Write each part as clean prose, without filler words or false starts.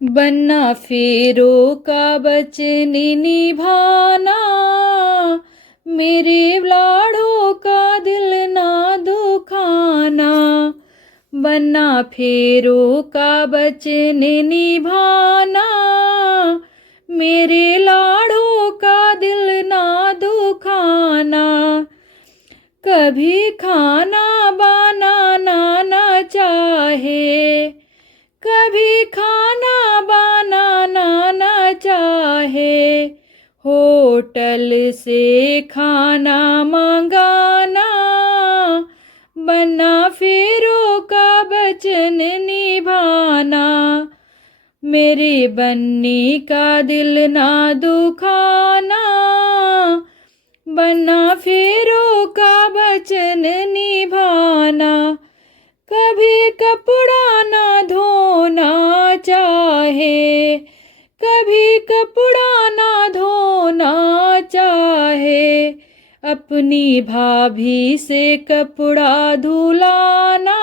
बनना फेरों का वचन निभाना, मेरे लाड़ों का दिल ना दुखाना। बनना फेरों का वचन निभाना, मेरे लाड़ों का दिल ना दुखाना। कभी खाना बनाना ना चाहे, कभी खाना बनाना ना चाहे, होटल से खाना मंगाना। बनना फेरों का वचन निभाना, मेरे बन्नी का दिल ना दुखाना। बनना फेरों का वचन निभाना, कभी कपड़ा ना धोना चाहे, कभी कपड़ा ना धोना चाहे, अपनी भाभी से कपड़ा धुलाना।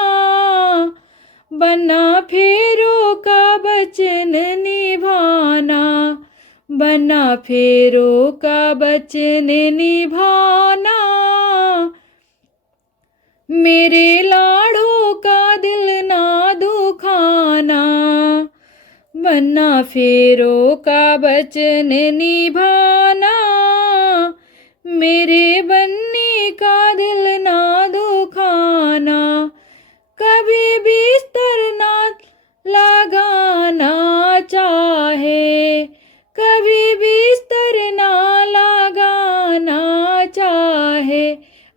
बनना फेरों का वचन निभाना, बनना फेरों का वचन निभाना। मेरे लाड़ों का दिल ना दुखाना। बनना फेरों का वचन निभाना, मेरे बन्नी का दिल ना दुखाना। कभी बिस्तर ना लगाना चाहे, कभी बिस्तर ना लगाना चाहे,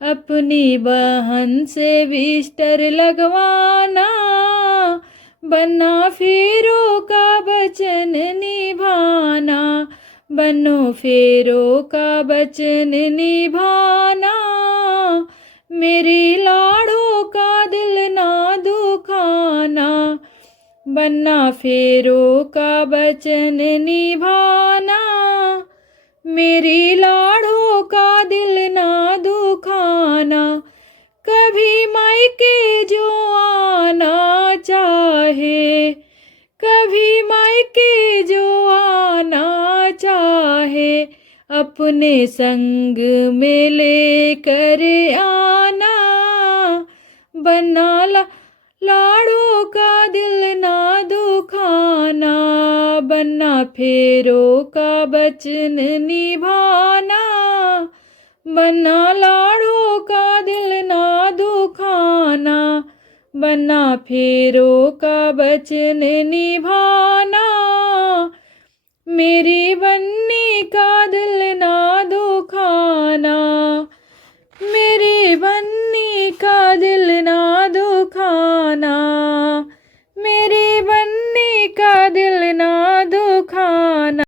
अपनी बहन से बिस्तर लगवाना। बनना फेरों का वचन निभाना, बनो फेरों का वचन निभाना। मेरे लाड़ों का दिल ना दुखाना। बनना फेरों का वचन निभाना, मेरी लाड़ों का दिल ना दुखाना। कभी मायके जो आना चाहे, कभी मायके जो आना चाहे, अपने संग में लेकर आना। बनना लाड़ों का दिल ना दुखाना, बनना फेरों का वचन निभाना। बनना लाड़ों का दिल ना दुखाना, बनना फेरों का वचन निभाना। मेरी बन्नी का दिल ना दुखाना, मेरी बन्नी का दिल ना दुखाना, मेरी बन्नी का दिल ना दुखाना।